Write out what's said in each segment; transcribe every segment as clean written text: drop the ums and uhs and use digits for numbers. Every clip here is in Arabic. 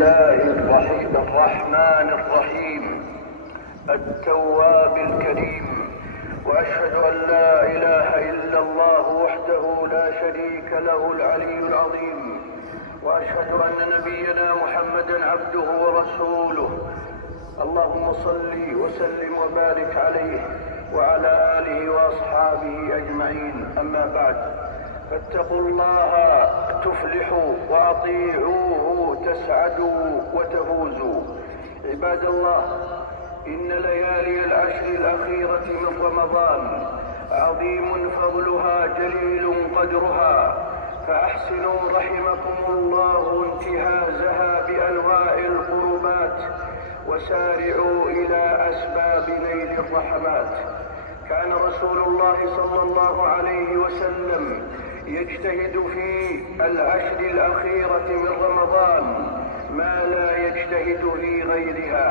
الله الرحمن الرحيم التواب الكريم، وأشهد أن لا إله إلا الله وحده لا شريك له العلي العظيم، وأشهد أن نبينا محمدا عبده ورسوله. اللهم صل وسلم وبارك عليه وعلى آله وأصحابه أجمعين. أما بعد، فاتقوا الله تفلحوا وأطيعوه تسعدوا وتفوزوا. عباد الله، إن ليالي العشر الأخيرة من رمضان عظيم فضلها جليل قدرها، فأحسنوا رحمكم الله انتهازها بأنواع القربات، وسارعوا إلى أسباب نيل الرحمات. كان رسول الله صلى الله عليه وسلم يجتهد في العشر الأخيرة من رمضان ما لا يجتهد في غيرها،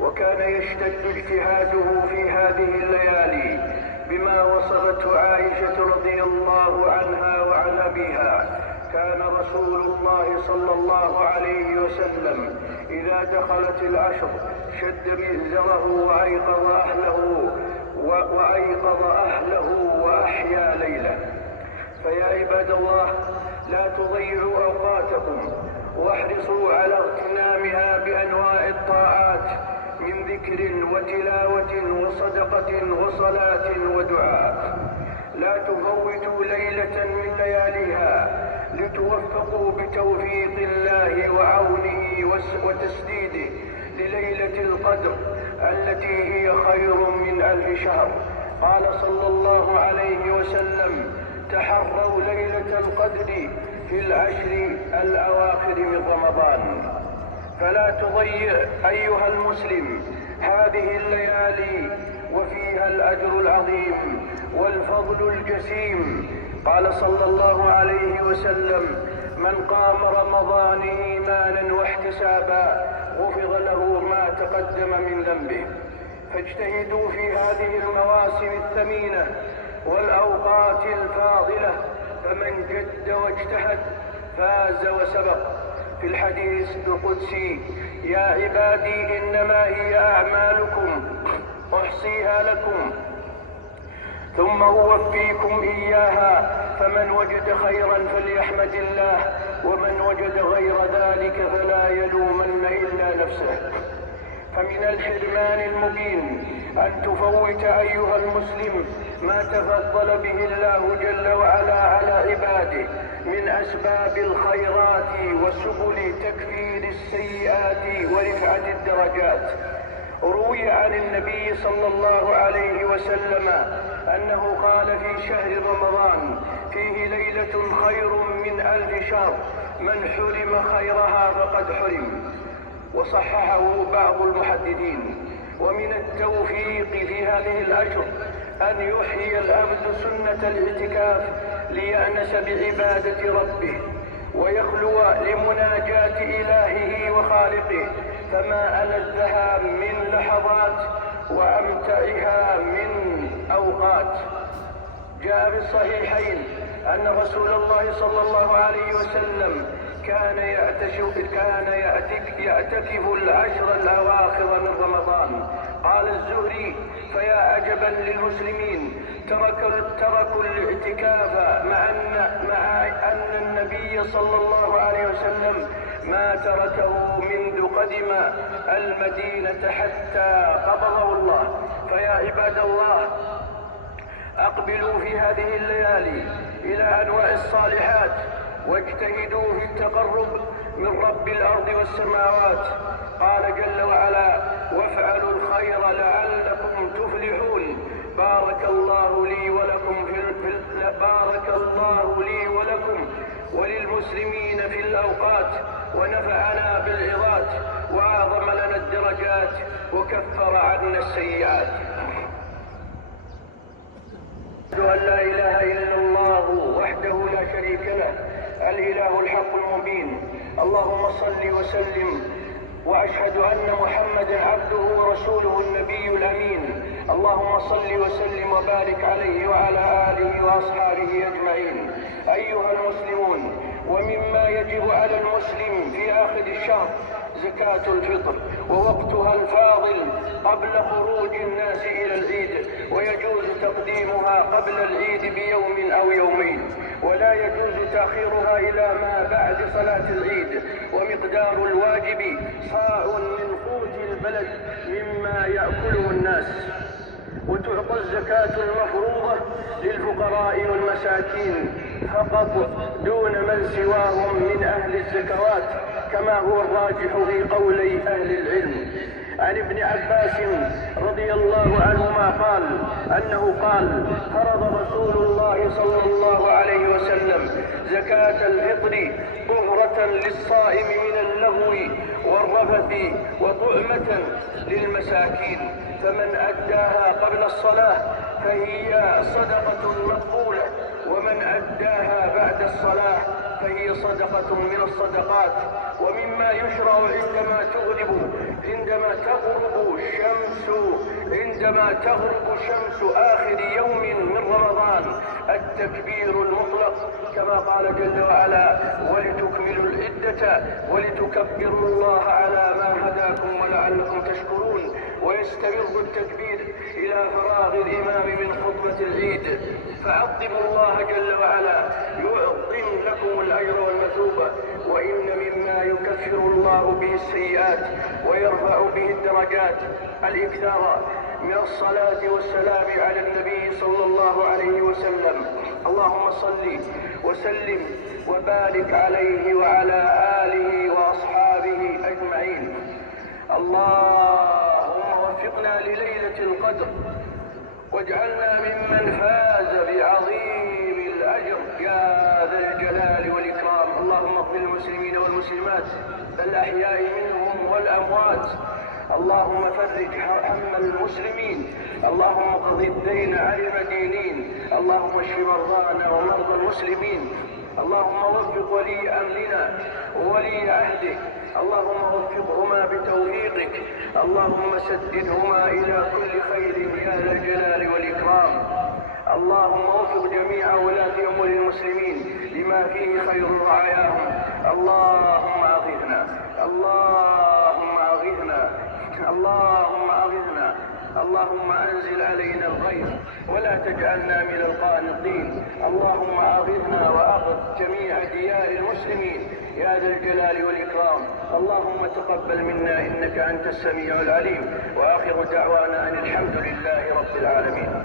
وكان يشتد اجتهاده في هذه الليالي بما وصفته عائشة رضي الله عنها وعن أبيها. كان رسول الله صلى الله عليه وسلم إذا دخلت العشر شد مئزره وأيقظ أهله وأحيا ليله. فيا عباد الله، لا تضيعوا أوقاتكم، واحرصوا على اغتنامها بأنواع الطاعات من ذكر وتلاوة وصدقة وصلاة ودعاء. لا تفوتوا ليلة من لياليها لتوفقوا بتوفيق الله وعونه وتسديده لليلة القدر التي هي خير من 1000 شهر. قال صلى الله عليه وسلم: تحروا ليلة القدر في العشر الأواخر من رمضان. فلا تضيع أيها المسلم هذه الليالي، وفيها الأجر العظيم والفضل الجسيم. قال صلى الله عليه وسلم: من قام رمضان إيمانا واحتسابا غفر له ما تقدم من ذنبه. فاجتهدوا في هذه المواسم الثمينة والأوقات الفاضلة، فمن جد واجتهد فاز وسبق. في الحديث القدسي: يا عبادي إنما هي أعمالكم أحصيها لكم ثم أوفيكم إياها، فمن وجد خيرا فليحمد الله، ومن وجد غير ذلك فلا يلومن إلا نفسه. فمن الحرمان المبين أن تفوت أيها المسلم ما تفضل به الله جل وعلا على عباده من أسباب الخيرات وسبل تكفير السيئات ورفعة الدرجات. روي عن النبي صلى الله عليه وسلم أنه قال في شهر رمضان: فيه ليلة خير من 1000 شهر، من حرم خيرها فقد حرم. وصححه بعض المحدثين. ومن التوفيق في هذه الأشهر أن يحيي العبد سنة الاعتكاف ليأنس بعبادة ربه ويخلو لمناجاة إلهه وخالقه، فما ألذها من لحظات وأمتعها من أوقات. جاء في الصحيحين أن رسول الله صلى الله عليه وسلم كان يعتكف العشر الأواخر من رمضان. قال الزهري: فيا عجبا للمسلمين تركوا الاعتكاف مع أن النبي صلى الله عليه وسلم ما تركه منذ قدم المدينة حتى قبضه الله. فيا عباد الله، أقبلوا في هذه الليالي إلى أنواع الصالحات، واجتهدوا في التقرب من رب الأرض والسماوات. قال جل وعلا: وافعلوا الخير لعلكم تفلحون. بارك الله لي ولكم وللمسلمين في الأوقات، ونفعنا بالعظات، وأعظم لنا الدرجات، وكفر عنا السيئات. أشهد أن لا إله إلا الله وحده لا شريك له، الإله الحق المبين. اللهم صل وسلم، وأشهد أن محمدا عبده ورسوله النبي الأمين. اللهم صل وسلم وبارك عليه وعلى آله وأصحابه أجمعين. أيها المسلمون، ومما يجب على المسلم في نهاية الشهر زكاة الفطر، ووقتها الفاضل قبل خروج الناس إلى العيد، ويجوز تقديمها قبل العيد بيوم أو يومين، ولا يجوز تأخيرها إلى ما بعد صلاة العيد. ومقدار الواجب صاع من قوت البلد مما يأكله الناس. وتعطى الزكاة المفروضة للفقراء والمساكين فقط دون من سواهم من أهل الزكوات، كما هو الراجح في قولي أهل العلم. عن ابن عباس رضي الله عنهما قال أنه قال: فرض رسول الله صلى الله عليه وسلم زكاة الفطر طهرة للصائم من اللغو والرفث وطعمة للمساكين، فمن أداها قبل الصلاة فهي صدقة مقبولة، ومن أداها بعد الصلاة فهي صدقة من الصدقات. ومما يشرع عندما تغرب شمس آخر يوم من رمضان التكبير المطلق، كما قال جل وعلا: ولتكملوا العدة ولتكبروا الله على ما هداكم ولعلكم تشكرون. ويستمر التكبير إلى فراغ الإمام من خطبة العيد، فعظموا الله جل وعلا يعظم لكم الأجر والمثوبة. وإن مما يكفر الله به السيئات ويرفع به الدرجات الإكثار من الصلاة والسلام على النبي صلى الله عليه وسلم. اللهم صل وسلم وبارك عليه وعلى آله وأصحابه أجمعين. اللهم وفقنا لليلة القدر واجعلنا ممن فاز بعظيم الأجر يا ذا الجلال والإكرام. اللهم اغفر للمسلمين والمسلمات الأحياء منهم والأموات. اللهم فرج هم المسلمين. اللهم اقض الدين عن المدينين. اللهم اشف مرضانا ومرضى المسلمين. اللهم وفق ولي أمرنا وولي عهده. اللهم وفقهما بتوفيقك. اللهم سددهما إلى كل خير يا ذا الجلال والإكرام. اللهم وفق جميع ولاة أمور المسلمين لما فيه خير رعاياهم. اللهم أغثنا، اللهم أغثنا، اللهم أغثنا. اللهم أنزل علينا الغيث ولا تجعلنا من القانطين. اللهم أغثنا وأغث جميع ديار المسلمين يا ذا الجلال والإكرام. اللهم تقبل منا إنك أنت السميع العليم. وآخر دعوانا أن الحمد لله رب العالمين.